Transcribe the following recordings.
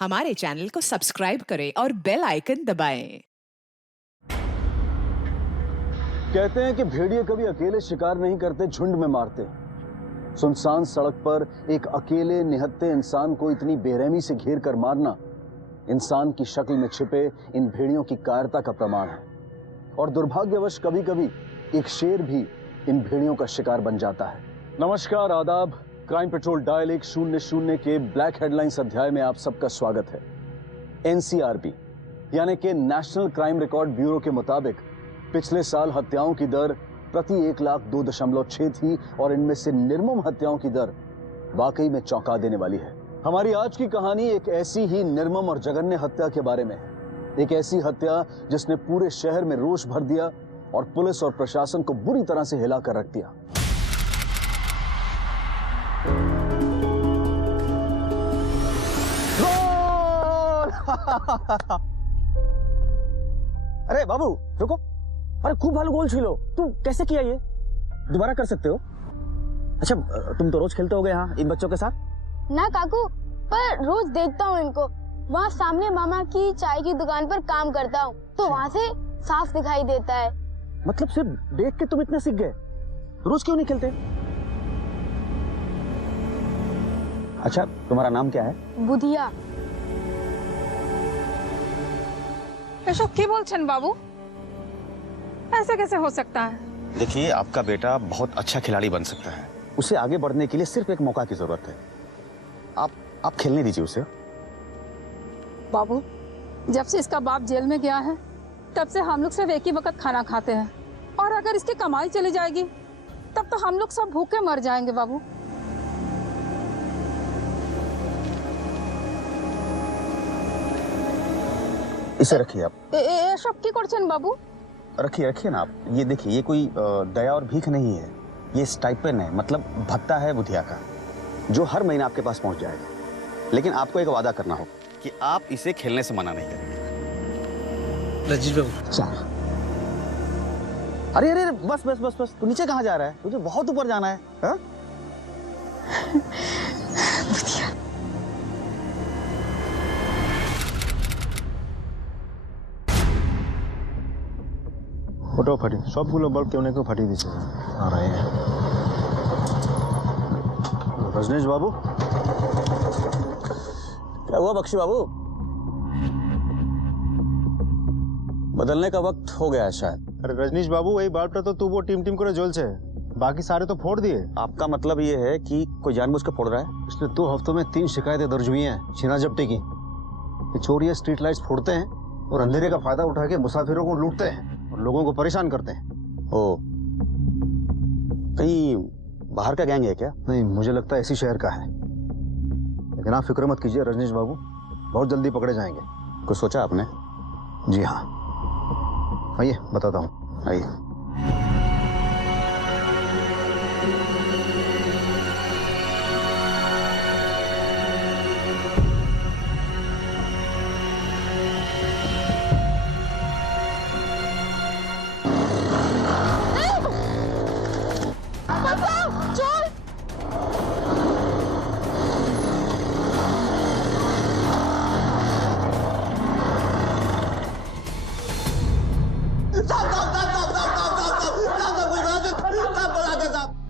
हमारे चैनल को सब्सक्राइब करें और बेल आइकन दबाएं। कहते हैं कि भेड़िए कभी अकेले शिकार नहीं करते, झुंड में मारते। सुनसान सड़क पर एक अकेले निहत्थे इंसान को इतनी बेरहमी से घेर कर मारना इंसान की शक्ल में छिपे इन भेड़ियों की कायरता का प्रमाण है। और दुर्भाग्यवश कभी कभी एक शेर भी इन भेड़ियों का शिकार बन जाता है। नमस्कार, आदाब। क्राइम पेट्रोल डायल 100 के ब्लैक हेडलाइंस अध्याय में आप सबका स्वागत है। एनसीआरबी यानी कि नेशनल क्राइम रिकॉर्ड ब्यूरो के मुताबिक पिछले साल हत्याओं की दर प्रति 1 लाख 2.6 थी और इनमें से निर्मम हत्याओं की दर वाकई में चौंका देने वाली है। हमारी आज की कहानी एक ऐसी ही निर्मम और जघन्य हत्या के बारे में है। एक ऐसी हत्या जिसने पूरे शहर में रोष भर दिया और पुलिस और प्रशासन को बुरी तरह से हिला कर रख दिया। अरे बाबू रुको, अरे खूब भालो गोल छीलो। तू कैसे किया ये? दोबारा कर सकते हो? अच्छा, तुम तो रोज खेलते होगे यहाँ इन बच्चों के साथ? ना काकू, पर रोज देखता हूँ इनको। वहाँ सामने मामा की चाय की दुकान पर काम करता हूँ तो वहाँ से साफ दिखाई देता है। मतलब सिर्फ देख के तुम इतने सीख गए? रोज क्यों नहीं खेलते? अच्छा, तुम्हारा नाम क्या है? बुधिया। এসব কি বলছেন बाबू? ऐसे कैसे हो सकता है? देखिए, आपका बेटा बहुत अच्छा खिलाड़ी बन सकता है। उसे आगे बढ़ने के लिए सिर्फ एक मौका की जरूरत है। आप खेलने दीजिए उसे। बाबू, जब से इसका बाप जेल में गया है तब से हम लोग सिर्फ एक ही वक्त खाना खाते हैं, और अगर इसकी कमाई चली जाएगी तब तो हम लोग सब भूखे मर जाएंगे। बाबू, इसे रखिए आप। এসব কি করছেন बाबू? रखिए रखिए ना आप। ये देखिए, ये कोई दया और भीख नहीं है, ये स्टाइपेंड है, मतलब भत्ता है बुधिया का, जो हर महीना आपके पास पहुंच जाएगा। लेकिन आपको एक वादा करना होगा कि आप इसे खेलने से मना नहीं करेंगे। रजीव बाबू, अच्छा। अरे अरे बस बस बस बस, तू नीचे कहाँ जा रहा है? तुझे बहुत ऊपर जाना है। हा? ওটাও ফাটি, সবগুলো বাল্ব কেউ না কেউ ফাটিয়ে দিচ্ছে। আর रजनीश बाबू, क्या हुआ बख्शी बाबू? बदलने का वक्त हो गया है शायद। अरे रजनीश बाबू, এই বাল্বটা তো তবুও টিম টিম করে জ্বলছে, बाकी सारे तो फोड़ दिए। आपका मतलब ये है कि कोई जानबूझ के फोड़ रहा है? पिछले 2 हफ्तों में 3 शिकायतें दर्ज हुई हैं छीना झपटी की। ये चोर ये स्ट्रीट लाइट्स फोड़ते हैं और अंधेरे का फायदा उठा के मुसाफिरों को लूटते हैं और लोगों को परेशान करते हैं। ओ, कहीं बाहर का गैंग है क्या? नहीं, मुझे लगता है इसी शहर का है, लेकिन आप फिक्र मत कीजिए रजनीश बाबू, बहुत जल्दी पकड़े जाएंगे। कुछ सोचा आपने? जी हाँ, आइए बताता हूँ, आइए।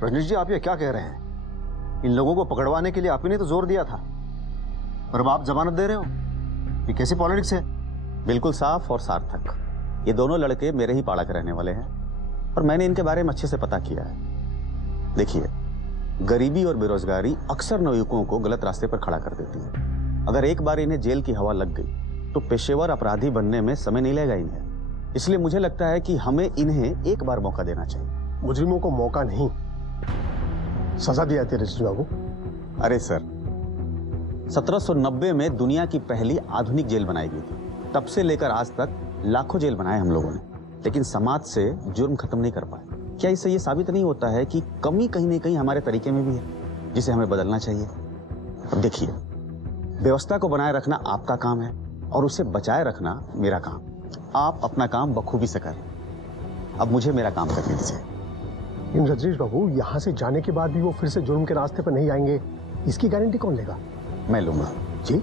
रजनीश जी, आप ये क्या कह रहे हैं? इन लोगों को पकड़वाने के लिए आप ही ने तो जोर दिया था, और अब आप जमानत दे रहे हो? ये कैसी पॉलिटिक्स है? बिल्कुल साफ और सार्थक। ये दोनों लड़के मेरे ही पाड़ा के रहने वाले हैं और मैंने इनके बारे में अच्छे से पता किया है। देखिए, गरीबी और बेरोजगारी अक्सर नवयुवकों को गलत रास्ते पर खड़ा कर देती है। अगर एक बार इन्हें जेल की हवा लग गई तो पेशेवर अपराधी बनने में समय नहीं लगेगा इन्हें। इसलिए मुझे लगता है कि हमें इन्हें एक बार मौका देना चाहिए। मुजरिमों को मौका नहीं, सजा दी जाती है रजनीश बाबू। अरे सर, 1790 में दुनिया की पहली आधुनिक जेल बनाई गई थी। तब से लेकर आज तक लाखों जेल बनाए हम लोगों ने, लेकिन समाज से जुर्म खत्म नहीं कर पाए। क्या इससे ये साबित नहीं होता है कि कमी कहीं ना कहीं हमारे तरीके में भी है, जिसे हमें बदलना चाहिए? अब देखिए, व्यवस्था को बनाए रखना आपका काम है और उसे बचाए रखना मेरा काम। आप अपना काम बखूबी से करें, अब मुझे मेरा काम करने दीजिए। इन रजनीश बाबू, यहाँ से जाने के बाद भी वो फिर से जुर्म के रास्ते पर नहीं आएंगे, इसकी गारंटी कौन लेगा? मैं लूंगा। जी?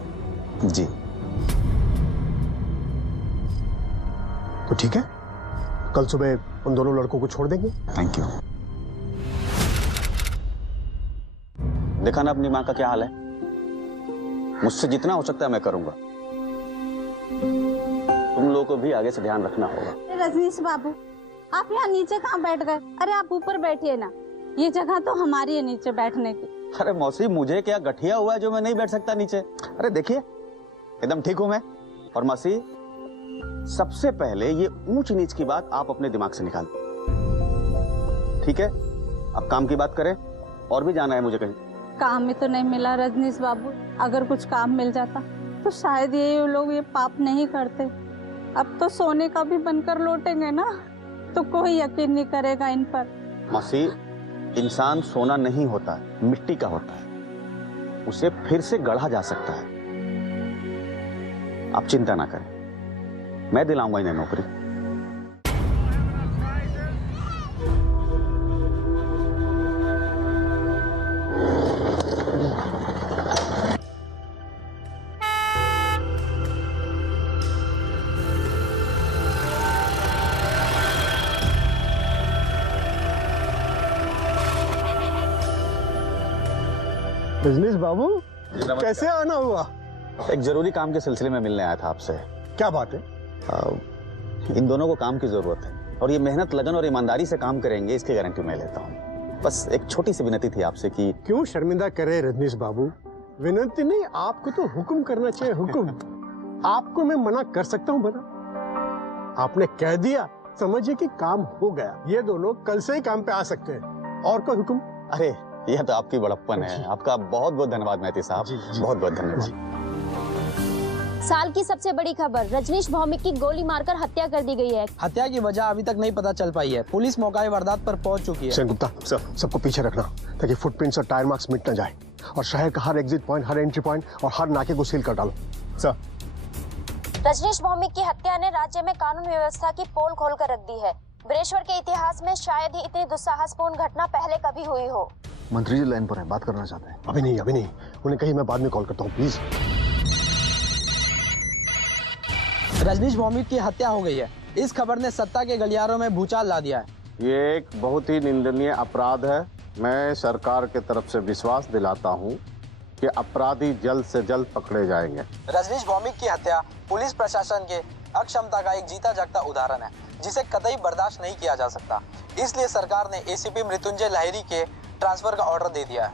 जी। तो ठीक है, कल सुबह उन दोनों लड़कों को छोड़ देंगे। Thank you. देखा ना अपनी माँ का क्या हाल है। मुझसे जितना हो सकता है मैं करूंगा। तुम लोगों को भी आगे से ध्यान रखना होगा। रजनीश बाबू, आप यहाँ नीचे कहाँ बैठ गए? अरे आप ऊपर बैठिए ना, ये जगह तो हमारी है नीचे बैठने की। अरे मौसी, मुझे क्या गठिया हुआ है जो मैं नहीं बैठ सकता नीचे? अरे देखिए, एकदम ठीक हूं मैं। और मौसी, सबसे पहले ये ऊंच नीच की बात आप अपने दिमाग से निकाल दो, ठीक है? अब काम की बात करें, और भी जाना है मुझे कहीं। काम में तो नहीं मिला रजनीश बाबू, अगर कुछ काम मिल जाता तो शायद ये लोग ये पाप नहीं करते। अब तो सोने का भी बनकर लौटेंगे ना, तो कोई यकीन नहीं करेगा इन पर। मौसी, इंसान सोना नहीं होता है, मिट्टी का होता है। उसे फिर से गढ़ा जा सकता है। आप चिंता ना करें, मैं दिलाऊंगा इन्हें नौकरी। रजनीश बाबू, कैसे आना हुआ? एक जरूरी काम के सिलसिले में मिलने आया था आपसे। क्या बात है? इन दोनों को काम की जरूरत है और ये मेहनत, लगन और ईमानदारी से काम करेंगे, इसकी गारंटी मैं लेता हूँ। बस एक छोटी सी विनती थी आपसे कि क्यों शर्मिंदा करे रजनीश बाबू? विनती नहीं, आपको तो हुक्म करना चाहिए। हुक्म आपको मैं मना कर सकता हूँ? बना, आपने कह दिया, समझिए कि काम हो गया। ये दोनों कल से ही काम पे आ सकते हैं। और कोई हुक्म? अरे यह तो आपकी बड़प्पन है। आपका बहुत बहुत धन्यवाद मेहती साहब, बहुत बहुत धन्यवाद। साल की सबसे बड़ी खबर, रजनीश भौमिक की गोली मारकर हत्या कर दी गई है। हत्या की वजह अभी तक नहीं पता चल पाई है। पुलिस मौका वारदात पर पहुंच चुकी है। सेन गुप्ता, सबको पीछे रखना ताकि फुटप्रिंट्स और टायर मार्क्स मिट न जाए। और शहर का हर एग्जिट पॉइंट, हर एंट्री पॉइंट और हर नाके को सील कर डालो। सर, रजनीश भौमिक की हत्या ने राज्य में कानून व्यवस्था की पोल खोल कर रख दी है। बृहस्पति के इतिहास में शायद ही इतनी दुस्साहसपूर्ण घटना पहले कभी हुई हो। मंत्री जी लाइन पर हैं, बात करना चाहते हैं। अभी नहीं, उन्हें कहीं मैं बाद में कॉल करता हूँ, प्लीज। रजनीश भौमिक की हत्या हो गई है। इस खबर ने सत्ता के गलियारों में भूचाल ला दिया है। ये एक बहुत ही निंदनीय अपराध है। मैं सरकार के तरफ से विश्वास दिलाता हूँ कि अपराधी जल्द से जल्द पकड़े जाएंगे। रजनीश भौमिक की हत्या पुलिस प्रशासन के अक्षमता का एक जीता जागता उदाहरण है, जिसे कतई बर्दाश्त नहीं किया जा सकता। इसलिए सरकार ने एसीपी मृत्युंजय लाहिरी के ट्रांसफर का ऑर्डर दे दिया है।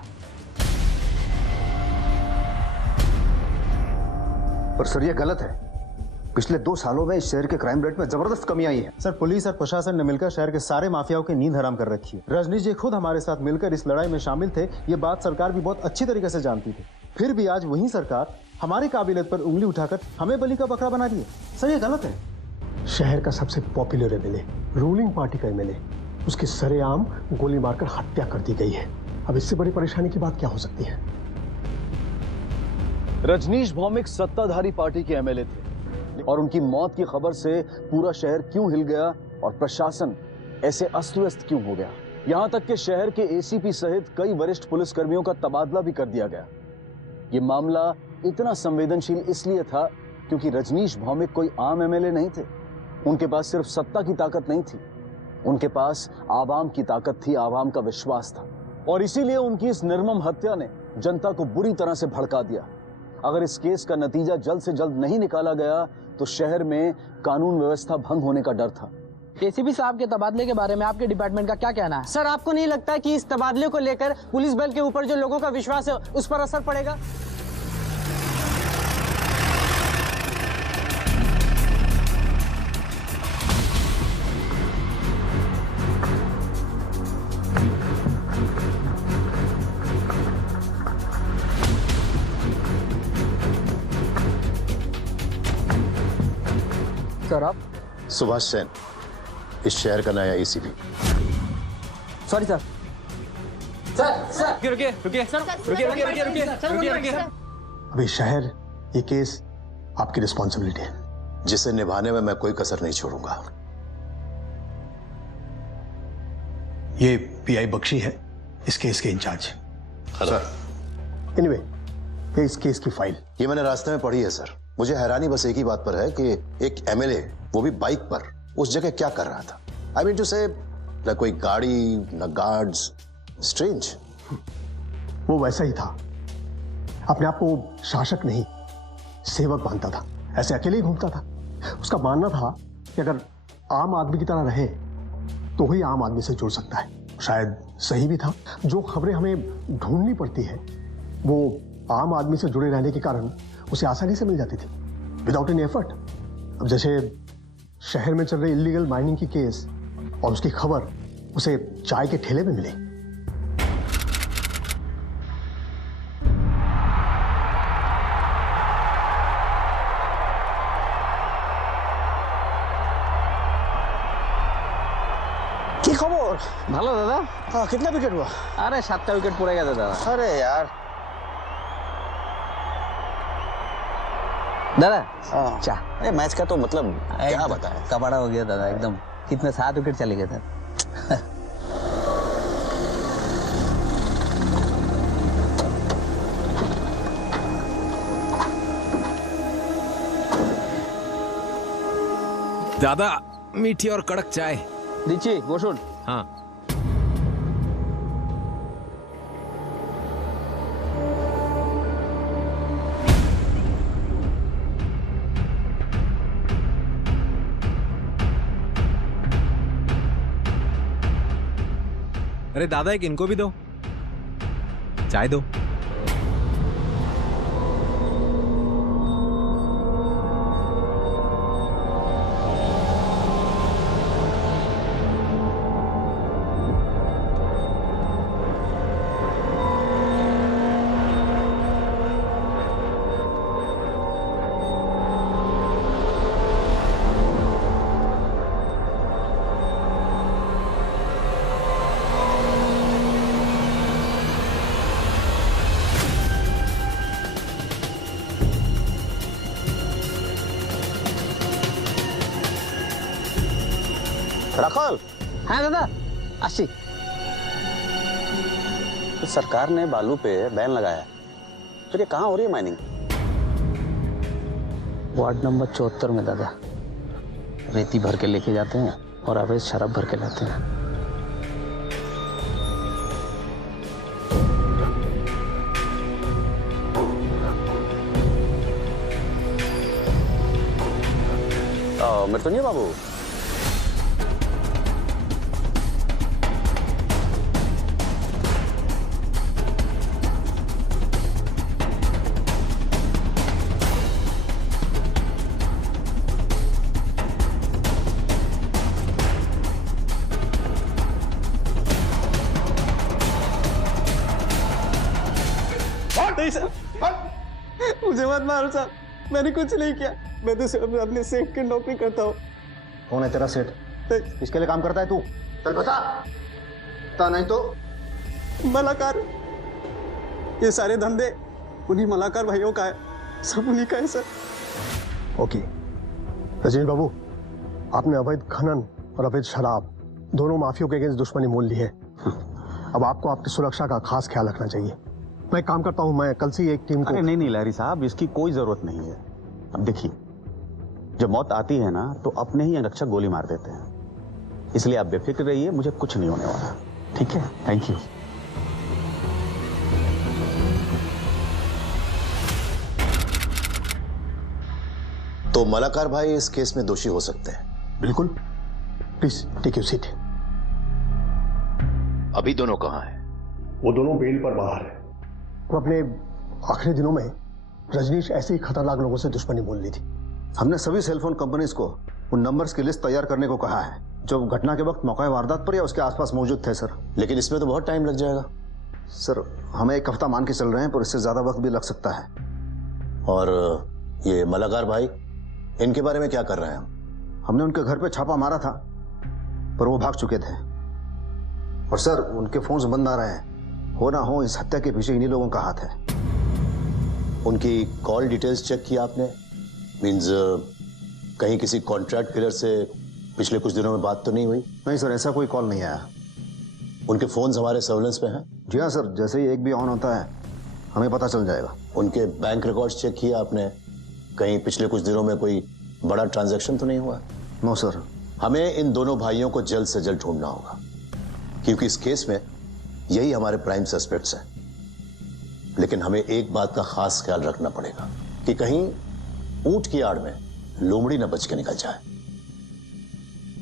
पर सर, ये गलत है। पिछले 2 सालों में इस शहर के क्राइम रेट में जबरदस्त कमी आई है। सर, पुलिस और प्रशासन ने मिलकर शहर के सारे माफियाओं की नींद हराम कर रखी है। रजनीश जी खुद हमारे साथ मिलकर इस लड़ाई में शामिल थे। ये बात सरकार भी बहुत अच्छी तरीके से जानती थी। फिर भी आज वही सरकार हमारी काबिलियत पर उंगली उठाकर हमें बलि का बकरा बना रही है। सर, ये गलत है। शहर का सबसे पॉपुलर एमएलए, रूलिंग पार्टी का एमएलए, उसकी सरेआम गोली मारकर हत्या कर दी गई है। अब इससे बड़ी परेशानी की बात क्या हो सकती है? रजनीश भौमिक सत्ताधारी पार्टी के एमएलए थे और उनकी मौत की खबर से पूरा शहर क्यों हिल गया और प्रशासन ऐसे अस्त व्यस्त क्यों हो गया? यहां तक कि शहर के एसीपी सहित कई वरिष्ठ पुलिसकर्मियों का तबादला भी कर दिया गया। ये मामला इतना संवेदनशील इसलिए था क्योंकि रजनीश भौमिक कोई आम एमएलए नहीं थे। उनके पास सिर्फ सत्ता की ताकत नहीं थी, उनके पास आवाम की ताकत थी, आवाम का विश्वास था। और इसीलिए उनकी इस निर्मम हत्या ने जनता को बुरी तरह से भड़का दिया। अगर इस केस का नतीजा जल्द से जल्द नहीं निकाला गया तो शहर में कानून व्यवस्था भंग होने का डर था। एसीपी साहब के तबादले के बारे में आपके डिपार्टमेंट का क्या कहना है? सर, आपको नहीं लगता कि इस तबादले को लेकर पुलिस बल के ऊपर जो लोगों का विश्वास है उस पर असर पड़ेगा? सर, आप? सुभाष सेन, इस शहर का नया एसीपी। Sorry sir. अभी शहर, ये केस आपकी रिस्पॉन्सिबिलिटी है, जिसे निभाने में मैं कोई कसर नहीं छोड़ूंगा। ये पीआई बख्शी है, इस केस के इंचार्ज। सर, एनीवे, ये इस केस की फाइल। ये मैंने रास्ते में पढ़ी है सर। मुझे हैरानी बस एक ही बात पर है कि एक एमएलए, वो भी बाइक पर, उस जगह क्या कर रहा था? आई मीन टू से, न कोई गाड़ी न गार्ड्स, स्ट्रेंज। वो वैसा ही था, अपने आप को शासक नहीं सेवक मानता था, ऐसे अकेले ही घूमता था। उसका मानना था कि अगर आम आदमी की तरह रहे तो ही आम आदमी से जुड़ सकता है। शायद सही भी था। जो खबरें हमें ढूंढनी पड़ती है वो आम आदमी से जुड़े रहने के कारण उसे आसानी से मिल जाती थी, विदाउट एनी एफर्ट। अब जैसे शहर में चल रही इलीगल माइनिंग की केस और उसकी खबर उसे चाय के ठेले में मिली। কি খবর? ভালো দাদা। हाँ, कितना विकेट हुआ? अरे 7টা উইকেট পড়ে গেছে দাদা। अरे यार दादा चा, अरे मैच का तो मतलब क्या बताएं, कबाड़ा हो गया दादा एकदम। कितने 7 विकेट चले गए थे। दादा मीठी और कड़क चाय দিচ্ছি, বসুন। हाँ। अरे दादा एक इनको भी दो, चाय दो। राखल। हाँ दादा अस्सी। तो सरकार ने बालू पे बैन लगाया, तो ये कहाँ हो रही है माइनिंग? वार्ड नंबर 74 में दादा। रेती भर के लेके जाते हैं और अवैध शराब भर के लाते हैं। मृत्युंजय बाबू, नहीं सर, मुझे मत मारो सर, मैंने कुछ नहीं किया। मैं तो सिर्फ अपने सेठ की नौकरी करता हूँ। कौन है तेरा सेठ? किसके लिए काम करता है तू? चल बता नहीं तो। मलाकार। ये सारे धंधे उन्हीं मलाकार भाइयों का है, सब उन्हीं का है सर। ओके रजनीश बाबू, आपने अवैध खनन और अवैध शराब दोनों माफियों के अगेंस्ट दुश्मनी मोल ली है। अब आपको आपकी सुरक्षा का खास ख्याल रखना चाहिए। मैं काम करता हूं, मैं कल से एक टीम को। अरे नहीं लहरी साहब, इसकी कोई जरूरत नहीं है। अब देखिए, जब मौत आती है ना तो अपने ही अंगरक्षक गोली मार देते हैं, इसलिए आप बेफिक्र रहिए, मुझे कुछ नहीं होने वाला। ठीक है, थैंक यू। तो मलाकार भाई इस केस में दोषी हो सकते हैं? बिल्कुल, प्लीज टेक योर सीट। अभी दोनों कहां हैं? वो दोनों बेल पर बाहर है। वो अपने आखिरी दिनों में रजनीश ऐसे ही खतरनाक लोगों से दुश्मनी मोल ली थी। हमने सभी सेलफोन कंपनीज को उन नंबर्स की लिस्ट तैयार करने को कहा है जो घटना के वक्त मौका वारदात पर या उसके आसपास मौजूद थे सर। लेकिन इसमें तो बहुत टाइम लग जाएगा सर। हमें एक हफ्ता मान के चल रहे हैं, पर इससे ज्यादा वक्त भी लग सकता है। और ये मलाकार भाई, इनके बारे में क्या कर रहे हैं हम? हमने उनके घर पे छापा मारा था, पर वो भाग चुके थे। और सर, उनके फोन्स बंद आ रहे हैं। हो ना हो इस हत्या के पीछे इन्हीं लोगों का हाथ है। उनकी कॉल डिटेल्स चेक किया आपने? मींस कहीं किसी कॉन्ट्रैक्ट किलर से पिछले कुछ दिनों में बात तो नहीं हुई? नहीं सर, ऐसा कोई कॉल नहीं आया। उनके फोन्स हमारे सर्विलेंस पे हैं? जी हाँ सर, जैसे ही एक भी ऑन होता है हमें पता चल जाएगा। उनके बैंक रिकॉर्ड्स चेक किया आपने? कहीं पिछले कुछ दिनों में कोई बड़ा ट्रांजैक्शन तो नहीं हुआ? No sir. हमें इन दोनों भाइयों को जल्द से जल्द ढूंढना होगा, क्योंकि इस केस में यही हमारे प्राइम सस्पेक्ट्स हैं। लेकिन हमें एक बात का खास ख्याल रखना पड़ेगा कि कहीं ऊंट की आड़ में लोमड़ी न बच के निकल जाए।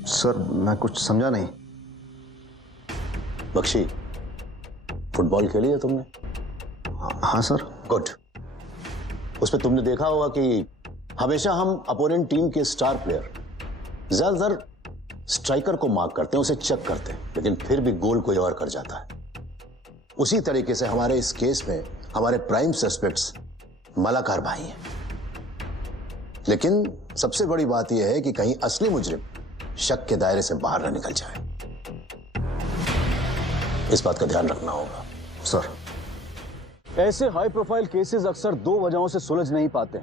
सर मैं कुछ समझा नहीं। बख्शी, फुटबॉल खेली है तुमने? हाँ सर। गुड। उसमें तुमने देखा होगा कि हमेशा हम अपोनेंट टीम के स्टार प्लेयर ज्यादातर स्ट्राइकर को मार्क करते हैं, उसे चेक करते हैं, लेकिन फिर भी गोल कोई और कर जाता है। उसी तरीके से हमारे इस केस में हमारे प्राइम सस्पेक्ट्स मलाकार भाई हैं। लेकिन सबसे बड़ी बात यह है कि कहीं असली मुजरिम शक के दायरे से बाहर न निकल जाए। इस बात का ध्यान रखना होगा। सर, ऐसे हाई प्रोफाइल केसेस अक्सर दो वजहों से सुलझ नहीं पाते।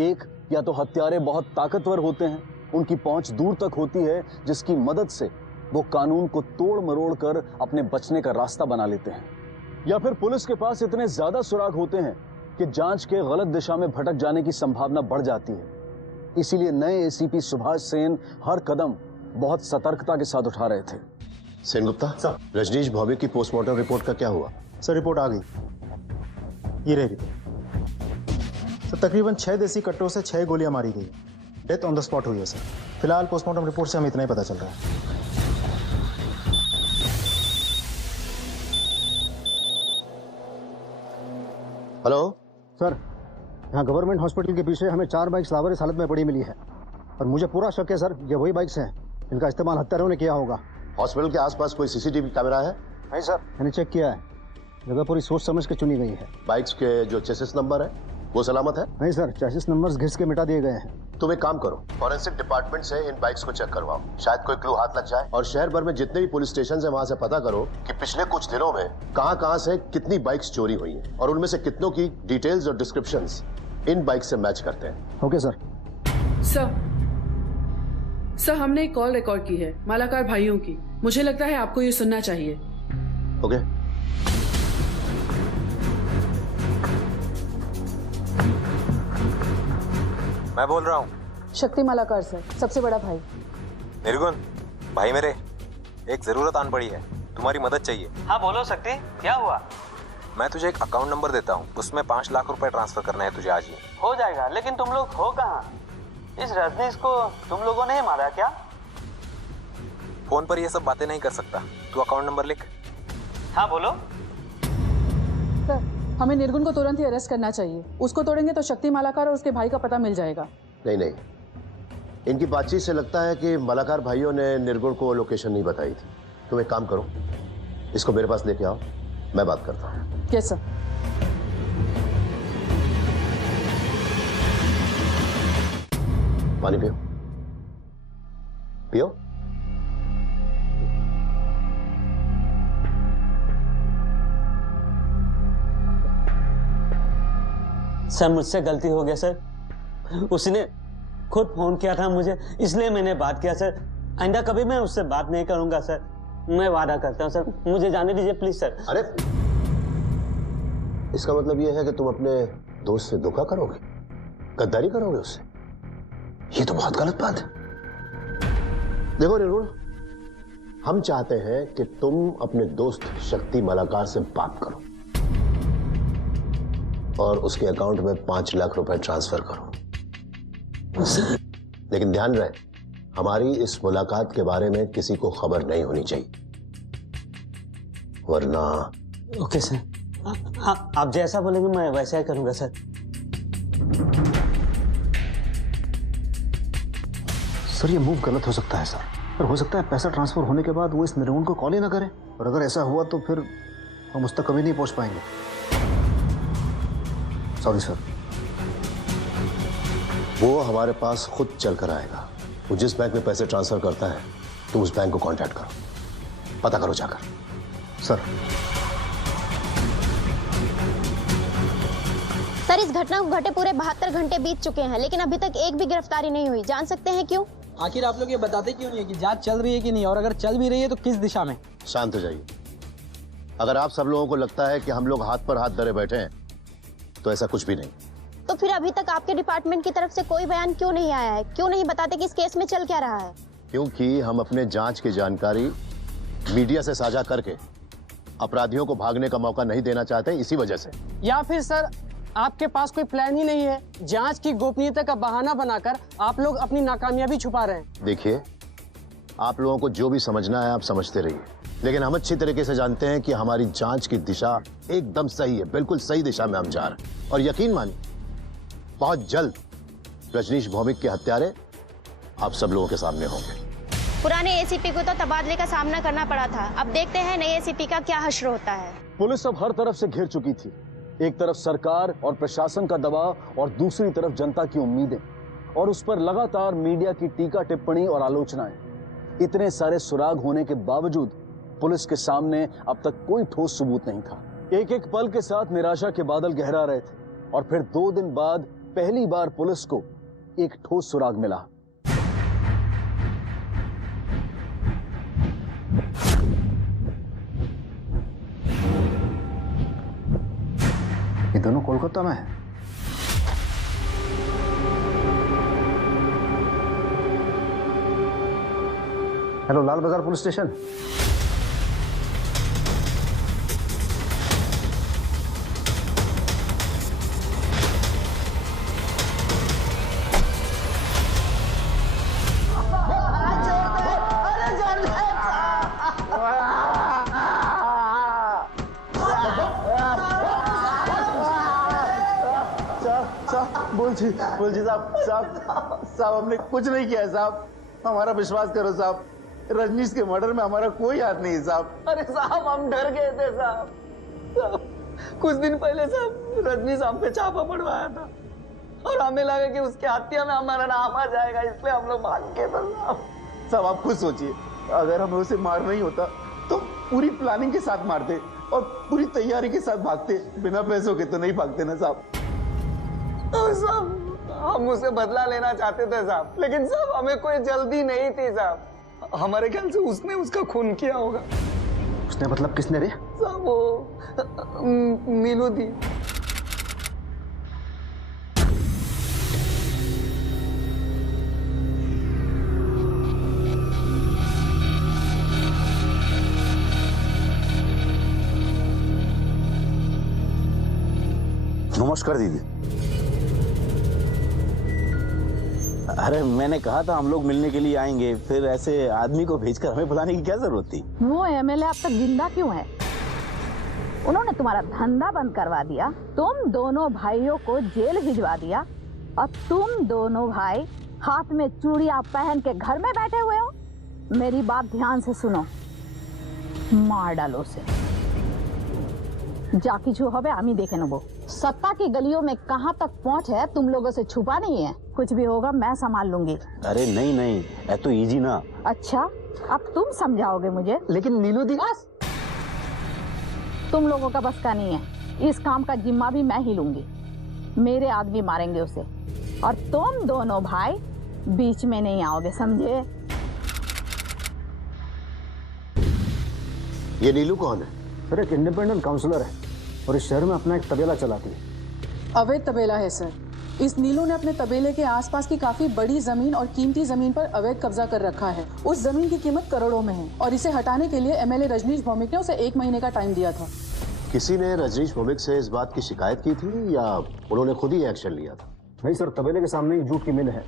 एक, या तो हत्यारे बहुत ताकतवर होते हैं, उनकी पहुंच दूर तक होती है, जिसकी मदद से वो कानून को तोड़ मरोड़ कर अपने बचने का रास्ता बना लेते हैं, या फिर पुलिस के पास इतने ज्यादा सुराग होते हैं कि जांच के गलत दिशा में भटक जाने की संभावना बढ़ जाती है। इसीलिए नए एसीपी सुभाष सेन हर कदम बहुत सतर्कता के साथ उठा रहे थे। सेन गुप्ता, रजनीश भौमिक की पोस्टमार्टम रिपोर्ट का क्या हुआ? सर रिपोर्ट आ गई, ये रही रिपोर्ट। सर तकरीबन 6 देसी कट्टों से 6 गोलियां मारी गई। डेथ ऑन द स्पॉट हुई है सर। फिलहाल पोस्टमार्टम रिपोर्ट से हमें इतना ही पता चल रहा है। हेलो सर, यहाँ गवर्नमेंट हॉस्पिटल के पीछे हमें 4 बाइक्स लावारिस हालत में पड़ी मिली है, और मुझे पूरा शक है सर ये वही बाइक्स हैं। इनका इस्तेमाल हत्यारों ने किया होगा। हॉस्पिटल के आसपास कोई सीसीटीवी कैमरा है? नहीं सर, मैंने चेक किया है, जगह पूरी सोच समझ के चुनी गई है। बाइक्स के जो चेसिस नंबर है वो सलामत है? नहीं सर, चेसिस नंबर्स घिस के मिटा दिए गए हैं। तुम एक काम करो, फॉरेंसिक डिपार्टमेंट से इन बाइक्स को चेक करवाओ, शायद कोई क्लू हाथ लग जाए। और शहर भर में जितने भी पुलिस स्टेशन है वहां से पता करो कि पिछले कुछ दिनों में कहां से कितनी बाइक्स चोरी हुई हैं, और उनमें से कितनों की डिटेल्स और डिस्क्रिप्शंस इन बाइक से मैच करते हैं। Okay sir. सर हमने एक कॉल रिकॉर्ड की है मालाकार भाइयों की। मुझे लगता है आपको ये सुनना चाहिए। ओके। मैं बोल रहा हूँ। शक्ति मालाकार सर, सबसे बड़ा भाई। निर्गुण भाई मेरे, एक जरूरत आन पड़ी है, तुम्हारी मदद चाहिए। हाँ बोलो शक्ति, क्या हुआ? मैं तुझे एक अकाउंट नंबर देता हूँ, उसमें 5 लाख रुपए ट्रांसफर करना है तुझे आज ही। हो जाएगा, लेकिन तुम लोग हो कहाँ? इस रजनीश को तुम लोगों ने मारा क्या? फोन पर ये सब बातें नहीं कर सकता, तू अकाउंट नंबर लिख। हाँ बोलो। सर हमें निर्गुण को तुरंत ही अरेस्ट करना चाहिए। उसको तोड़ेंगे तो शक्ति मालाकार और उसके भाई का पता मिल जाएगा। नहीं, इनकी बातचीत से लगता है कि मालाकार भाइयों ने निर्गुण को लोकेशन नहीं बताई थी। तुम एक काम करो, इसको मेरे पास लेके आओ, मैं बात करता हूँ। Yes sir. पानी पियो, पियो। सर मुझसे गलती हो गया सर, उसने खुद फोन किया था मुझे, इसलिए मैंने बात किया सर। आइंदा कभी मैं उससे बात नहीं करूंगा सर, मैं वादा करता हूं सर। मुझे जाने दीजिए प्लीज सर। अरे इसका मतलब यह है कि तुम अपने दोस्त से धोखा करोगे, गद्दारी करोगे उससे? ये तो बहुत गलत बात है। देखो निर्गुण, हम चाहते हैं कि तुम अपने दोस्त शक्ति मालाकार से बात करो और उसके अकाउंट में 5 लाख रुपए ट्रांसफर करो। लेकिन ध्यान रहे, हमारी इस मुलाकात के बारे में किसी को खबर नहीं होनी चाहिए, वरना। ओके सर, आप जैसा बोलेंगे मैं वैसा ही करूंगा सर। सर ये मूव गलत हो सकता है सर, पर हो सकता है पैसा ट्रांसफर होने के बाद वो इस निर्गुण को कॉल ही ना करे, और अगर ऐसा हुआ तो फिर हम उस तक कभी नहीं पहुंच पाएंगे। Sorry sir. वो हमारे पास खुद चल कर आएगा। वो जिस बैंक में पैसे ट्रांसफर करता है, तुम उस बैंक को कांटेक्ट करो, पता करो जाकर। सर सर इस घटना को घटे पूरे 72 घंटे बीत चुके हैं, लेकिन अभी तक एक भी गिरफ्तारी नहीं हुई। जान सकते हैं क्यों? आखिर आप लोग ये बताते क्यों नहीं है कि जांच चल रही है कि नहीं, और अगर चल भी रही है तो किस दिशा में? शांत हो जाइए। अगर आप सब लोगों को लगता है कि हम लोग हाथ पर हाथ धरे बैठे हैं, तो ऐसा कुछ भी नहीं। तो फिर अभी तक आपके डिपार्टमेंट की तरफ से कोई बयान क्यों नहीं आया है? क्यों नहीं बताते कि इस केस में चल क्या रहा है? क्योंकि हम अपने जांच की जानकारी मीडिया से साझा करके अपराधियों को भागने का मौका नहीं देना चाहते, इसी वजह से। या फिर सर आपके पास कोई प्लान ही नहीं है, जांच की गोपनीयता का बहाना बनाकर आप लोग अपनी नाकामयाबी छुपा रहे हैं। देखिए, आप लोगों को जो भी समझना है आप समझते रहिए, लेकिन हम अच्छी तरीके से जानते हैं कि हमारी जांच की दिशा एकदम सही है, बिल्कुल सही दिशा में हम जा रहे हैं। और यकीन मानिए, बहुत जल्द रजनीश भौमिक के हत्यारे आप सब लोगों के सामने होंगे। पुराने एसीपी को तो तबादले का सामना करना पड़ा था, अब देखते हैं नए एसीपी का क्या हश्र होता है। पुलिस अब हर तरफ से घिर चुकी थी। एक तरफ सरकार और प्रशासन का दबाव और दूसरी तरफ जनता की उम्मीदें, और उस पर लगातार मीडिया की टीका टिप्पणी और आलोचनाएं। इतने सारे सुराग होने के बावजूद पुलिस के सामने अब तक कोई ठोस सबूत नहीं था। एक एक पल के साथ निराशा के बादल गहरा रहे थे, और फिर 2 दिन बाद पहली बार पुलिस को एक ठोस सुराग मिला। ये दोनों कोलकाता में है। हेलो, लाल बाजार पुलिस स्टेशन। बोल जी साहब हमने कुछ नहीं किया है साहब, हमारा विश्वास करो साहब, रजनीश के मर्डर में हमारा कोई हाथ नहीं है साहब। अरे साहब हम डर गए थे साहब, कुछ दिन पहले साहब रजनीश हम पे छापा पड़वाया था और हमें लगा कि उसके हत्या में हमारा नाम आ जाएगा, इसलिए हम लोग भाग गए थे साहब। आप खुद सोचिए, अगर हमें उसे मारना ही होता तो पूरी प्लानिंग के साथ मारते और पूरी तैयारी के साथ भागते, बिना पैसों के तो नहीं भागते ना साहब। साहब हम उसे बदला लेना चाहते थे साहब, लेकिन साहब हमें कोई जल्दी नहीं थी साहब। हमारे ख्याल से उसने उसका खून किया होगा। उसने मतलब किसने रे? साहब वो नीलू थी। नमस्कार दीदी। अरे मैंने कहा था हम लोग मिलने के लिए आएंगे, फिर ऐसे आदमी को भेजकर हमें बुलाने की क्या जरूरत थी? वो एमएलए अब तक जिंदा क्यों है? उन्होंने तुम्हारा धंधा बंद करवा दिया, तुम दोनों भाइयों को जेल भिजवा दिया, और तुम दोनों भाई हाथ में चूड़ियां पहन के घर में बैठे हुए हो। मेरी बात ध्यान से सुनो, मार डालो उसे। जा किछु হবে আমি দেখে নেব। सत्ता की गलियों में कहां तक पहुंच है तुम लोगों से छुपा नहीं है। कुछ भी होगा मैं संभाल लूंगी। अरे नहीं नहीं, ये तो इजी ना। अच्छा, अब तुम समझाओगे मुझे? लेकिन नीलू दी, बस तुम लोगों का बस का नहीं है। इस काम का जिम्मा भी मैं ही लूंगी। मेरे आदमी मारेंगे उसे, और तुम दोनों भाई बीच में नहीं आओगे, समझे? ये नीलू कौन है? सर एक इंडिपेंडेंट काउंसलर है और इस शहर में अपना एक तबेला चलाती है। अवैध तबेला है सर। इस नीलू ने अपने तबेले के आसपास की काफी बड़ी जमीन और कीमती जमीन पर अवैध कब्जा कर रखा है। उस जमीन की कीमत करोड़ों में है, और इसे हटाने के लिए एमएलए रजनीश भौमिक ने उसे 1 महीने का टाइम दिया था। किसी ने रजनीश भौमिक से इस बात की शिकायत की थी या उन्होंने खुद ही एक्शन लिया था? नहीं सर, तबेले के सामने ही जूट की मिल है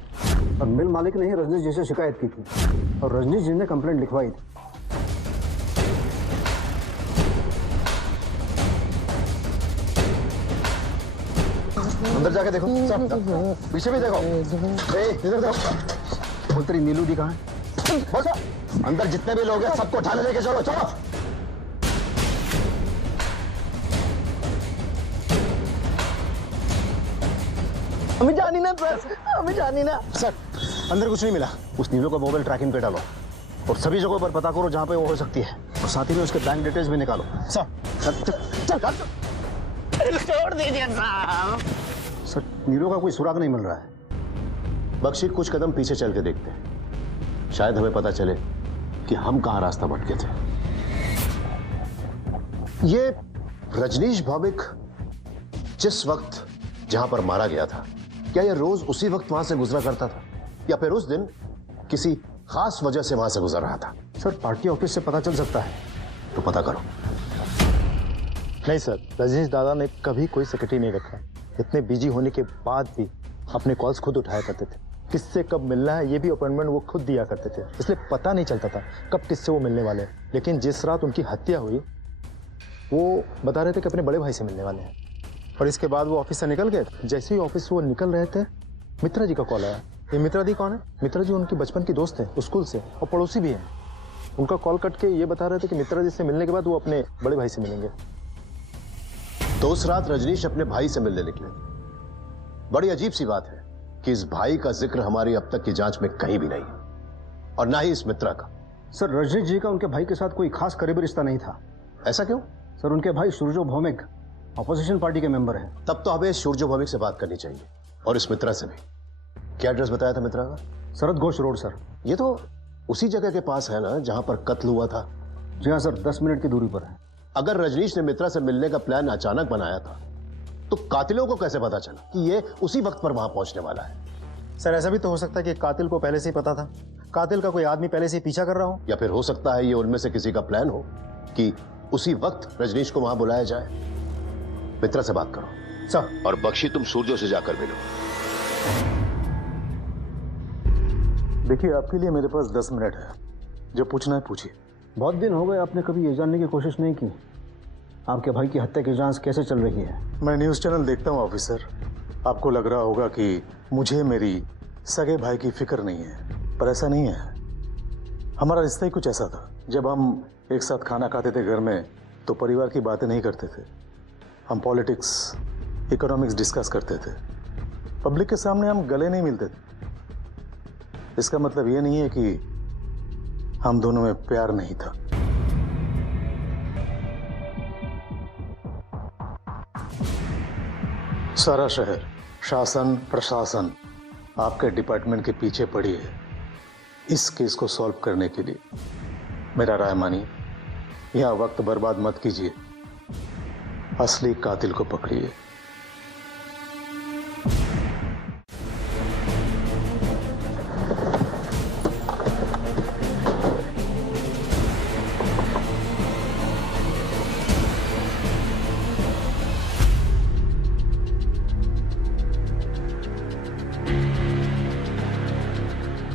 और मिल मालिक ने ही रजनीश जी से शिकायत की थी और रजनीश जी ने कंप्लेंट लिखवाई थी। अंदर जाके देखो, पीछे भी देखो, इधर देखो। बोल तेरी नीलू दी कहाँ है? अंदर जितने भी लोग हैं सबको उठाने लेके चलो, चलो। हमें जानी ना सर, हमें जानी ना। सर अंदर कुछ नहीं मिला। उस नीलू का मोबाइल ट्रैकिंग पे डालो और सभी जगहों पर पता करो जहाँ पे वो हो सकती है, और साथ ही में उसके बैंक डिटेल्स भी निकालो। सर छोड़ दीजिए साहब। सर नीलू का कोई सुराग नहीं मिल रहा है। बख्शी, कुछ कदम पीछे चल के देखते हैं, शायद हमें पता चले कि हम कहाँ रास्ता भटके थे। ये रजनीश भौमिक जिस वक्त जहां पर मारा गया था, क्या यह रोज उसी वक्त वहां से गुजरा करता था या फिर उस दिन किसी खास वजह से वहां से गुजर रहा था? सर पार्टी ऑफिस से पता चल सकता है। तो पता करो। नहीं सर, रजनीश दादा ने कभी कोई सेक्रेटरी नहीं रखा। इतने बिजी होने के बाद भी अपने कॉल्स खुद उठाया करते थे। किससे कब मिलना है ये भी अपॉइंटमेंट वो खुद दिया करते थे, इसलिए पता नहीं चलता था कब किससे वो मिलने वाले हैं। लेकिन जिस रात उनकी हत्या हुई वो बता रहे थे कि अपने बड़े भाई से मिलने वाले हैं, और इसके बाद वो ऑफिस से निकल गए। जैसे ही ऑफिस से वो निकल रहे थे, मित्रा जी का कॉल आया। ये मित्रा जी कौन है? मित्रा जी उनकी बचपन की दोस्त है, स्कूल से, और पड़ोसी भी हैं। उनका कॉल कट के ये बता रहे थे कि मित्रा जी से मिलने के बाद वो अपने बड़े भाई से मिलेंगे। तो उस रात रजनीश अपने भाई से मिलने निकले। बड़ी अजीब सी बात है कि इस भाई का जिक्र हमारी अब तक की जांच में कहीं भी नहीं, और ना ही इस मित्रा का। सर रजनीश जी का उनके भाई के साथ कोई खास करीबी रिश्ता नहीं था। ऐसा क्यों? सर उनके भाई सूर्यो भौमिक अपोजिशन पार्टी के मेंबर हैं। तब तो हमें सूर्यो भौमिक से बात करनी चाहिए, और इस मित्रा से भी। क्या एड्रेस बताया था मित्रा का? शरद घोष रोड सर। ये तो उसी जगह के पास है ना जहां पर कत्ल हुआ था? जी हाँ सर, 10 मिनट की दूरी पर है। अगर रजनीश ने मित्रा से मिलने का प्लान अचानक बनाया था, तो कातिलों को कैसे पता चला कि ये उसी वक्त पर वहां पहुंचने वाला है? सर ऐसा भी तो हो सकता है कि कातिल को पहले से ही पता था, कातिल का कोई आदमी पहले से ही पीछा कर रहा हो। या फिर हो सकता है ये उनमें से किसी का प्लान हो कि उसी वक्त रजनीश को वहां बुलाया जाए। मित्रा से बात करो सर। और बख्शी तुम सूर्यो से जाकर मिलो। देखिए आपके लिए मेरे पास 10 मिनट है, जो पूछना है पूछिए। बहुत दिन हो गए आपने कभी ये जानने की कोशिश नहीं की आपके भाई की हत्या की जांच कैसे चल रही है? मैं न्यूज़ चैनल देखता हूँ ऑफिसर। आपको लग रहा होगा कि मुझे मेरी सगे भाई की फिक्र नहीं है, पर ऐसा नहीं है। हमारा रिश्ता ही कुछ ऐसा था। जब हम एक साथ खाना खाते थे घर में, तो परिवार की बातें नहीं करते थे। हम पॉलिटिक्स, इकोनॉमिक्स डिस्कस करते थे। पब्लिक के सामने हम गले नहीं मिलते थे। इसका मतलब ये नहीं है कि हम दोनों में प्यार नहीं था। सारा शहर, शासन, प्रशासन आपके डिपार्टमेंट के पीछे पड़ी है इस केस को सॉल्व करने के लिए। मेरा राय मानिए, यहां वक्त बर्बाद मत कीजिए, असली कातिल को पकड़िए।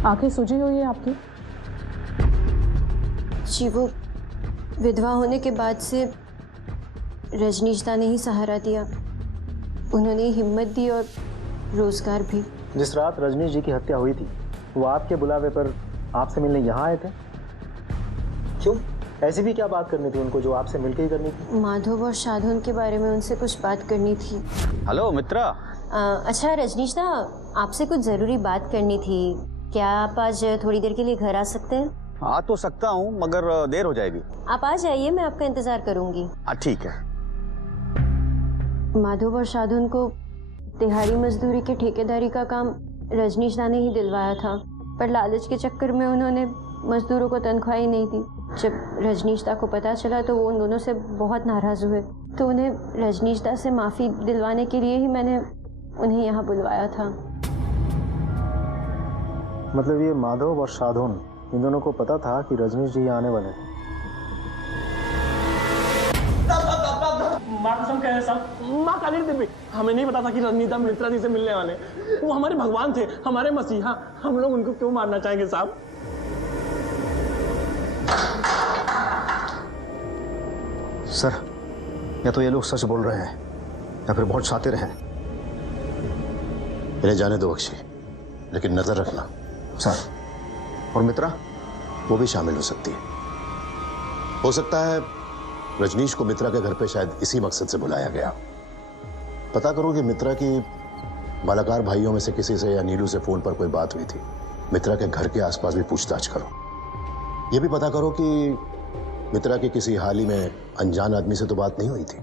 आंखें सूजी हुई है आपकी? जी, वो विधवा होने के बाद से रजनीश दा ने ही सहारा दिया। उन्होंने हिम्मत दी और रोजगार भी। जिस रात रजनीश जी की हत्या हुई थी, वो आपके बुलावे पर आपसे मिलने यहाँ आए थे? क्यों? ऐसी भी क्या बात करनी थी उनको जो आपसे मिलकर ही करनी थी? माधव और शाधन के बारे में उनसे कुछ बात करनी थी। हेलो मित्रा। अच्छा रजनीश दा, आपसे कुछ जरूरी बात करनी थी। क्या आप आज थोड़ी देर के लिए घर आ सकते हैं? आ तो सकता हूँ, मगर देर हो जाएगी। आप आ जाइए, मैं आपका इंतजार करूंगी। ठीक है। माधव और शाधन को दिहाड़ी मजदूरी के ठेकेदारी का काम रजनीश दा ने ही दिलवाया था, पर लालच के चक्कर में उन्होंने मजदूरों को तनख्वाह ही नहीं दी। जब रजनीश दा को पता चला तो वो उन दोनों से बहुत नाराज हुए, तो उन्हें रजनीश दा से माफ़ी दिलवाने के लिए ही मैंने उन्हें यहाँ बुलवाया था। मतलब ये माधव और शाधन, इन दोनों को पता था कि रजनीश जी आने वाले हैं? माँ कसम कह रहे साहब, माँ काली देवी, हमें नहीं पता था कि रजनीश दा मित्रा जी से मिलने वाले। वो हमारे भगवान थे, हमारे मसीहा। हम लोग उनको क्यों मारना चाहेंगे साहब? सर, या तो ये लोग सच बोल रहे हैं या फिर बहुत शातिर हैं। इन्हें जाने दो बख्शी, लेकिन नजर रखना। सर, और मित्रा? वो भी शामिल हो सकती है। हो सकता है रजनीश को मित्रा के घर पे शायद इसी मकसद से बुलाया गया। पता करो कि मित्रा की बालाकार भाइयों में से किसी से या नीलू से फोन पर कोई बात हुई थी। मित्रा के घर के आसपास भी पूछताछ करो। यह भी पता करो कि मित्रा की किसी हाल ही में अनजान आदमी से तो बात नहीं हुई थी।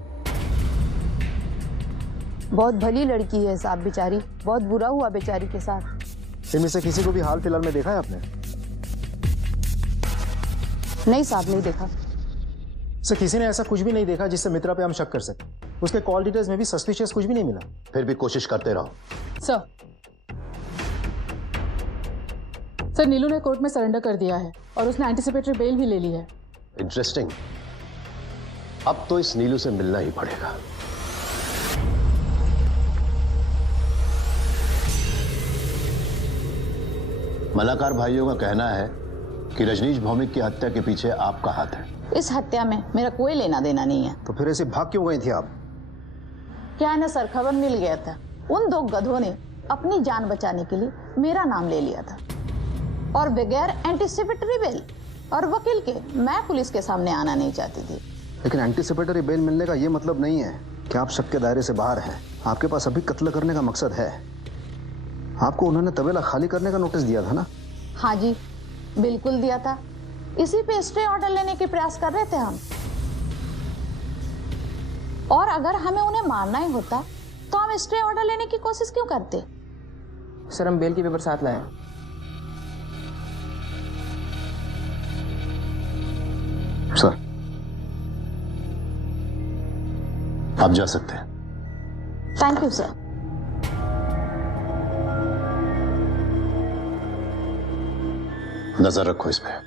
बहुत भली लड़की है साहब, बेचारी बहुत बुरा हुआ बेचारी के साथ। इनमें से किसी को भी हाल फिलहाल में देखा है आपने? नहीं साहब, नहीं देखा। सर, किसी ने ऐसा कुछ भी नहीं देखा जिससे मित्रा पे हम शक कर सके। उसके कॉल डिटेल्स में भी सस्पिशियस कुछ भी नहीं मिला। फिर भी कोशिश करते रहो। सर नीलू ने कोर्ट में सरेंडर कर दिया है और उसने एंटीसिपेटरी बेल भी ले ली है। इंटरेस्टिंग। अब तो इस नीलू से मिलना ही पड़ेगा। मलाकार भाइयों का कहना है कि रजनीश भौमिक की हत्या के पीछे आपका हाथ है। इस हत्या में मेरा कोई लेना देना नहीं है। तो फिर ऐसे भाग क्यों गई थी आप? क्या है ना सर, खबर मिल गया था। उन दो गधों ने अपनी जान बचाने के लिए मेरा नाम ले लिया था और बगैर एंटीसिपेटरी बेल और वकील के मैं पुलिस के सामने आना नहीं चाहती थी। लेकिन एंटीसिपेटरी बेल मिलने का ये मतलब नहीं है कि आप शक के दायरे से बाहर हैं। आपके पास अभी कत्ल करने का मकसद है। आपको उन्होंने तबेला खाली करने का नोटिस दिया था ना? हाँ जी, बिल्कुल दिया था। इसी पे स्टे ऑर्डर लेने के प्रयास कर रहे थे हम। और अगर हमें उन्हें मारना ही होता तो हम स्टे ऑर्डर लेने की कोशिश क्यों करते? सर हम बेल के पेपर साथ लाए। सर आप जा सकते हैं। Thank you sir. नजर रखो इस पे।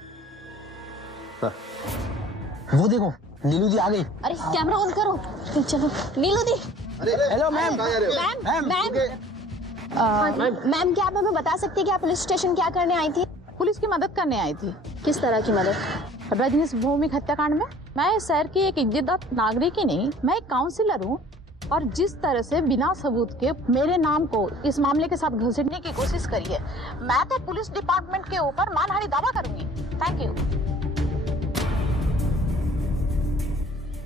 वो देखो नीलू दी आ गई। अरे कैमरा ऑन करो। चलो Neelu di. Hello ma'am. Ma'am क्या आप हमें बता सकती है कि आप पुलिस स्टेशन क्या करने आई थी? पुलिस की मदद करने आई थी। किस तरह की मदद? रजनीश भौमिक हत्याकांड में। मैं शहर की एक इज्जतदार नागरिक ही नहीं, मैं एक काउंसिलर हूँ और जिस तरह से बिना सबूत के मेरे नाम को इस मामले के साथ घसीटने की कोशिश करी है, मैं तो पुलिस डिपार्टमेंट के ऊपर मानहानि दावा करूंगी। Thank you.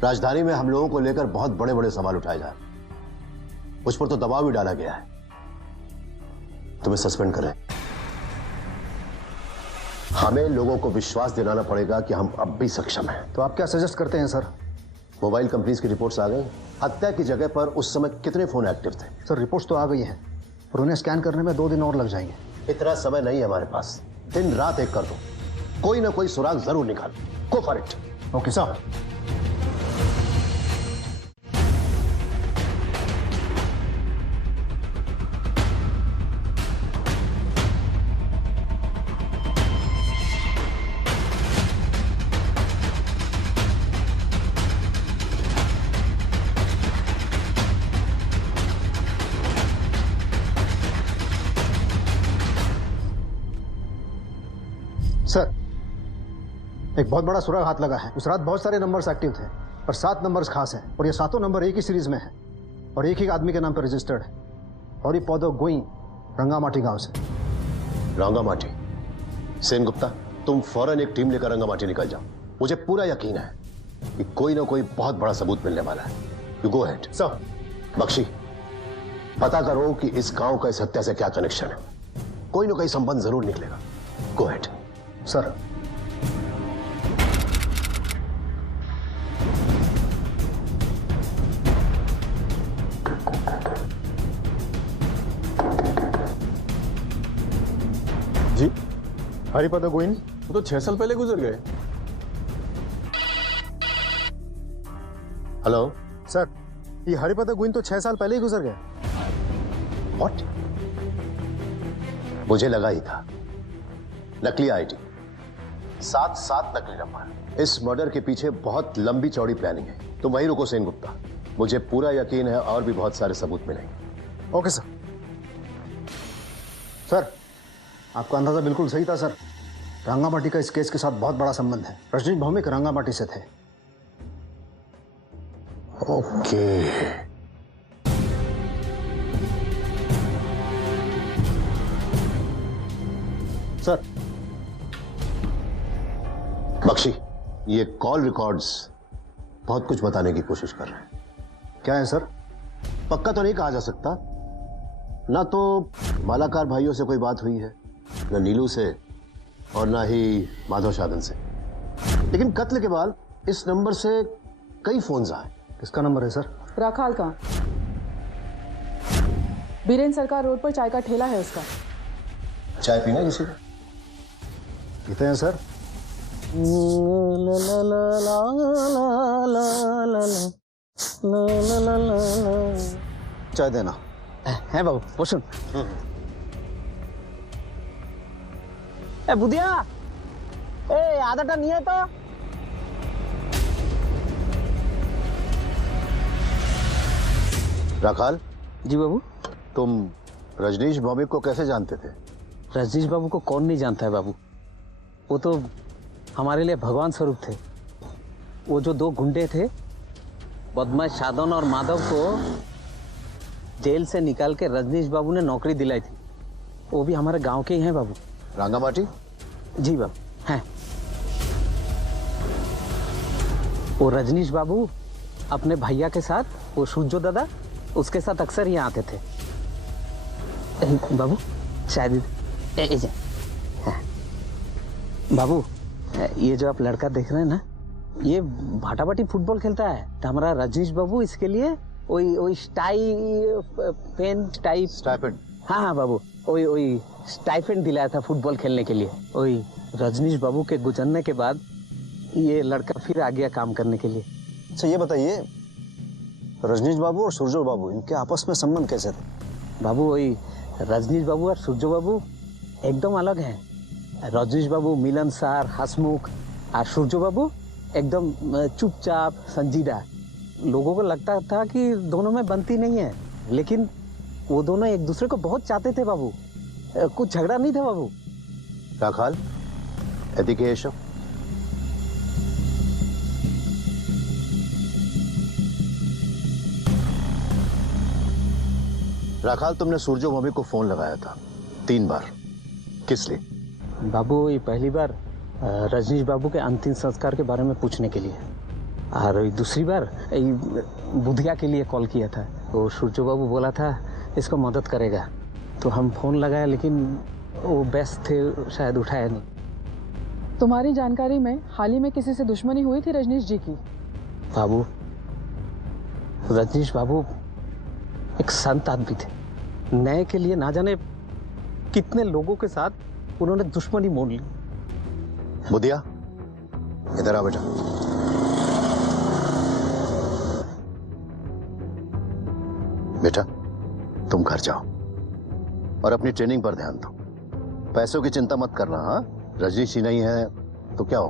राजधानी में हम लोगों को लेकर बहुत बड़े बड़े सवाल उठाए जा रहे। उस पर तो दबाव भी डाला गया है। तुम्हें सस्पेंड करें। हमें लोगों को विश्वास दिलाना पड़ेगा कि हम अब भी सक्षम हैं। तो आप क्या सजेस्ट करते हैं सर? मोबाइल कंपनीज की रिपोर्ट्स आ गई। हत्या की जगह पर उस समय कितने फोन एक्टिव थे? सर रिपोर्ट्स तो आ गई हैं, पर उन्हें स्कैन करने में 2 दिन और लग जाएंगे। इतना समय नहीं है हमारे पास। दिन रात एक कर दो, कोई ना कोई सुराग जरूर निकाल। Go for it. Okay sir. Sir एक बहुत बड़ा सुराग हाथ लगा है। उस रात बहुत सारे नंबर्स एक्टिव थे, पर 7 नंबर्स खास हैं और ये 7 नंबर एक ही सीरीज में है और एक ही आदमी के नाम पर रजिस्टर्ड है। और ये पौधो गोई रंगामाटी गांव से। रंगामाटी? सेन गुप्ता, तुम फौरन एक टीम लेकर रंगामाटी निकल जाओ। मुझे पूरा यकीन है कि कोई ना कोई बहुत बड़ा सबूत मिलने वाला है। You go ahead. Sir. Bakshi, पता करो कि इस गांव का इस हत्या से क्या कनेक्शन है। कोई ना कोई संबंध जरूर निकलेगा। गो अहेड। सर। जी हरिपद गोइन वो तो 6 साल पहले गुजर गए। हेलो सर, ये हरिपद गोइन तो 6 साल पहले ही गुजर गए। व्हाट? मुझे लगा ही था। नकली आईडी, 7 नकली नंबर। इस मर्डर के पीछे बहुत लंबी चौड़ी प्लानिंग है। तुम वहीं रुको सेन गुप्ता, मुझे पूरा यकीन है और भी बहुत सारे सबूत मिलेंगे। Okay sir. सर आपका अंदाजा बिल्कुल सही था सर। रंगामाटी का इस केस के साथ बहुत बड़ा संबंध है। रजनीश भौमिक रंगामाटी से थे। ओके। सर। बख्शी, ये कॉल रिकॉर्ड्स बहुत कुछ बताने की कोशिश कर रहे हैं। क्या है सर? पक्का तो नहीं कहा जा सकता। ना तो मालाकार भाइयों से कोई बात हुई है, ना नीलू से, और ना ही माधव शादन से। लेकिन कत्ल के बाद इस नंबर से कई फोन्स आए। किसका नंबर है सर? राखाल का। बीरेन सरकार रोड पर चाय का ठेला है उसका। चाय पीना किसी को? पीते हैं सर। चाय देना है बाबू पोषण। ए बुधिया, ए आधाटा नहीं है तो राखाल। जी बाबू। तुम रजनीश भौमिक को कैसे जानते थे? रजनीश बाबू को कौन नहीं जानता है बाबू, वो तो हमारे लिए भगवान स्वरूप थे। वो जो दो गुंडे थे, बदमाश साधन और माधव को जेल से निकाल के रजनीश बाबू ने नौकरी दिलाई थी, वो भी हमारे गांव के ही हैं बाबू। रांगामाटी? जी बाबू हैं। वो रजनीश बाबू अपने भैया के साथ, वो सूर्यो दादा, उसके साथ अक्सर यहाँ आते थे। बाबू शायद बाबू, ये जो आप लड़का देख रहे हैं ना, ये भाटाभाटी फुटबॉल खेलता है। तो हमारा रजनीश बाबू इसके लिए वही स्टाइपेंड। हाँ बाबू, वही स्टाइपेंड दिलाया था फुटबॉल खेलने के लिए। वही रजनीश बाबू के गुजरने के बाद ये लड़का फिर आ गया काम करने के लिए। अच्छा ये बताइए, रजनीश बाबू और सूरजो बाबू, इनके आपस में संबंध कैसे थे? बाबू वही रजनीश बाबू और सूरजो बाबू एकदम अलग हैं। रजनीश बाबू मिलनसार, हंसमुख, और सूरजो बाबू एकदम चुपचाप, संजीदा। लोगों को लगता था कि दोनों में बनती नहीं है, लेकिन वो दोनों एक दूसरे को बहुत चाहते थे बाबू। कुछ झगड़ा नहीं था बाबू। राखाल, एदिकेशव। राखाल, तुमने सूरजो भौमिक को फोन लगाया था 3 बार, किस लिए? बाबू ये पहली बार रजनीश बाबू के अंतिम संस्कार के बारे में पूछने के लिए, और दूसरी बार बुधिया के लिए कॉल किया था। वो सूरजो बाबू बोला था इसको मदद करेगा, तो हम फोन लगाया, लेकिन वो व्यस्त थे, शायद उठाया नहीं। तुम्हारी जानकारी में हाल ही में किसी से दुश्मनी हुई थी रजनीश जी की? बाबू, रजनीश बाबू एक संत आदमी थे। न्याय के लिए ना जाने कितने लोगों के साथ उन्होंने दुश्मनी मोड़ ली। बुधिया, इधर आ बेटा। बेटा, तुम घर जाओ और अपनी ट्रेनिंग पर ध्यान दो। पैसों की चिंता मत करना। हाँ, रजनीश ही नहीं है तो क्या हो,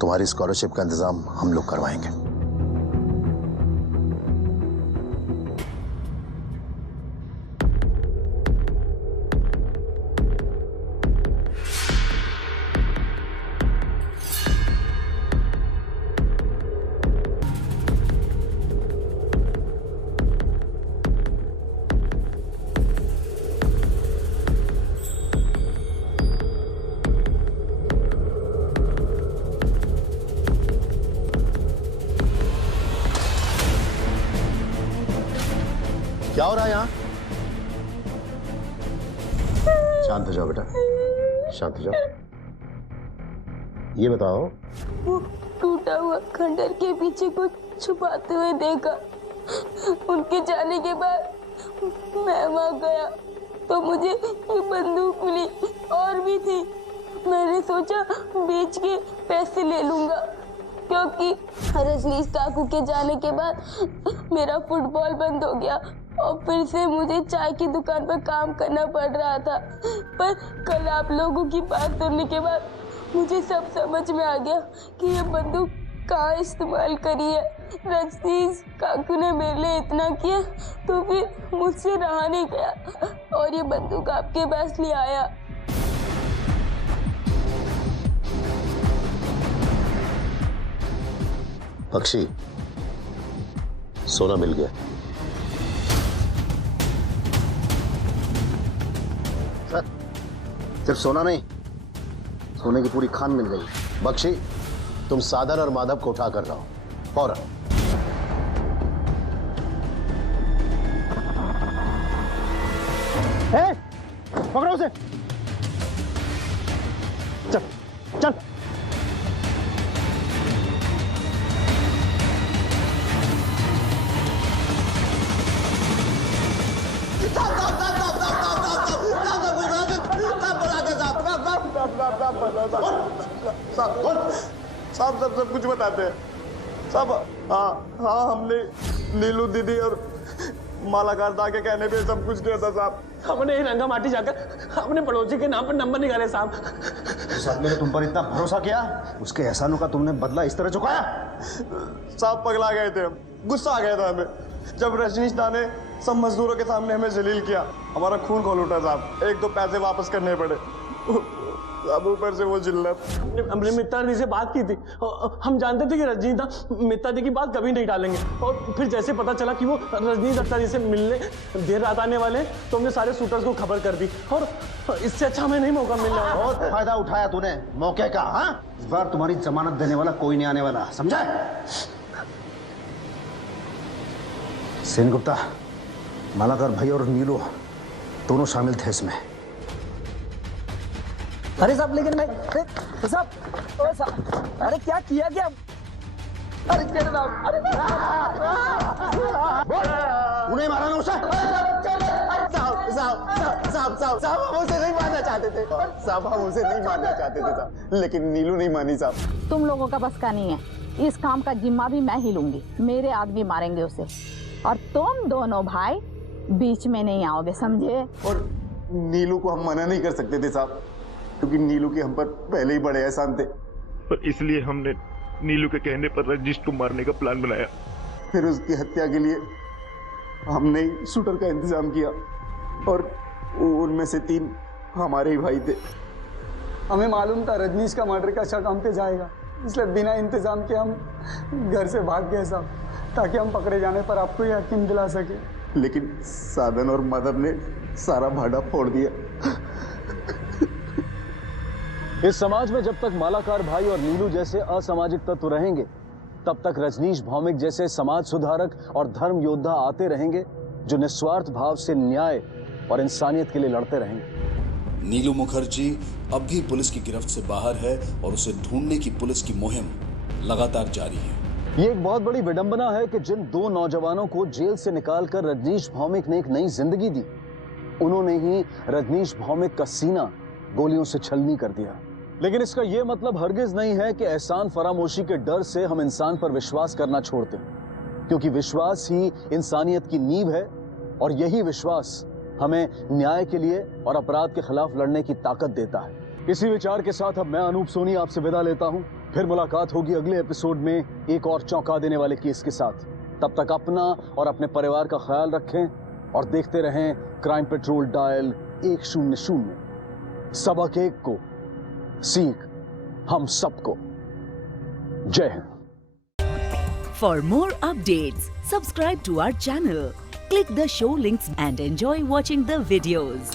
तुम्हारी स्कॉलरशिप का इंतजाम हम लोग करवाएंगे। क्या हो रहा है यहाँ? शांत हो जाओ बेटा, शांत हो जाओ। ये बताओ, वो टूटा हुआ खंडर के पीछे कुछ छुपाते हुए देखा। उनके जाने के बाद मैं वहां गया तो मुझे ये बंदूक मिली, और भी थी। मैंने सोचा बेच के पैसे ले लूंगा, क्योंकि रजनीश काकू के जाने के बाद मेरा फुटबॉल बंद हो गया और फिर से मुझे चाय की दुकान पर काम करना पड़ रहा था। पर कल आप लोगों की बात सुनने के बाद मुझे सब समझ में आ गया कि ये बंदूक कहाँ इस्तेमाल करी है। रजनीश काकू ने मेरे लिए इतना किया तो फिर मुझसे रहा नहीं गया और ये बंदूक आपके पास ले आया। पक्षी, सोना मिल गया। सर, सिर्फ सोना नहीं, सोने की पूरी खान मिल गई। बख्शी, तुम साधन और माधव को उठा कर लाओ फौरन। पकड़ो उसे। चल चल। साहब सब कुछ बताते हैं। साहब हाँ हमने नीलू दीदी और मालाकार दा के कहने पे सब कुछ किया था साहब। हमने रंगा माटी जाकर अपने पड़ोसी के नाम पर नंबर निकाले साहब। इस आदमी ने तुम पर इतना भरोसा किया, उसके एहसानों का तुमने बदला इस तरह चुकाया? साहब पगला गए थे हम, गुस्सा आ गया था हमें जब रजनीश दा ने सब मजदूरों के सामने हमें जलील किया। हमारा खून खोल उठा साहब, एक दो पैसे वापस करने पड़े। अब ऊपर से वो जिल्लत। हमने मित्ता दी से बात की थी, हम जानते थे कि रजनीश दा मित्ता दी की बात कभी नहीं टालेंगे, और फिर जैसे पता चला कि वो रजनीश दत्ता जी से मिलने देर रात आने वाले हैं तो हमने सारे शूटर्स को खबर कर दी, और इससे अच्छा हमें नहीं मौका मिल रहा। बहुत फायदा उठाया तूने मौके का। हाँ, इस बार तुम्हारी जमानत देने वाला कोई नहीं आने वाला, समझा? सेन गुप्ता, मालाकार भाई और नीलू दोनों शामिल थे इसमें। अरे साहब लेकिन मैं साहब अरे क्या किया क्या? अरे उन्हें मारा ना उसे? साहब हम उसे नहीं मारना चाहते थे साहब, हम उसे नहीं मारना चाहते थे साहब, लेकिन नीलू नहीं मानी साहब। तुम लोगों का बस का नहीं है, इस काम का जिम्मा भी मैं ही लूंगी। मेरे आदमी मारेंगे उसे, और तुम दोनों भाई बीच में नहीं आओगे, समझे? और नीलू को हम मना नहीं कर सकते थे साहब, क्योंकि नीलू के हम पर पहले ही बड़े एहसान थे। पर इसलिए हमने नीलू के कहने पर रजनीश को मारने का प्लान बनाया। फिर उसकी हत्या के लिए हमने ही शूटर का इंतजाम किया, और उनमें से 3 हमारे ही भाई थे। हमें मालूम था रजनीश का मर्डर का शक हम पे जाएगा, इसलिए बिना इंतजाम के हम घर से भाग गए साहब, ताकि हम पकड़े जाने पर आपको यकीन दिला सके। लेकिन साधन और मदन ने सारा भाड़ा फोड़ दिया। इस समाज में जब तक मालाकार भाई और नीलू जैसे असामाजिक तत्व रहेंगे, तब तक रजनीश भौमिक जैसे समाज सुधारक और धर्म योद्धा आते रहेंगे, जो निस्वार्थ भाव से न्याय और इंसानियत के लिए लड़ते रहेंगे। नीलू मुखर्जी अब भी पुलिस की गिरफ्त से बाहर है और उसे ढूंढने की पुलिस की मुहिम लगातार जारी है। ये एक बहुत बड़ी विडंबना है कि जिन 2 नौजवानों को जेल से निकालकर रजनीश भौमिक ने एक नई जिंदगी दी, उन्होंने ही रजनीश भौमिक का सीना गोलियों से छलनी कर दिया। लेकिन इसका यह मतलब हरगिज नहीं है कि एहसान फरामोशी के डर से हम इंसान पर विश्वास करना छोड़ते हैं, क्योंकि विश्वास ही इंसानियत की नींव है, और यही विश्वास हमें न्याय के लिए और अपराध के खिलाफ लड़ने की ताकत देता है। इसी विचार के साथ अब मैं अनूप सोनी आपसे विदा लेता हूं। फिर मुलाकात होगी अगले एपिसोड में एक और चौंका देने वाले केस के साथ। तब तक अपना और अपने परिवार का ख्याल रखें और देखते रहें क्राइम पेट्रोल डायल 100। सबक एक को, सीख हम सबको। जय Hind. For more updates, subscribe to our channel, click the show links and enjoy watching the videos.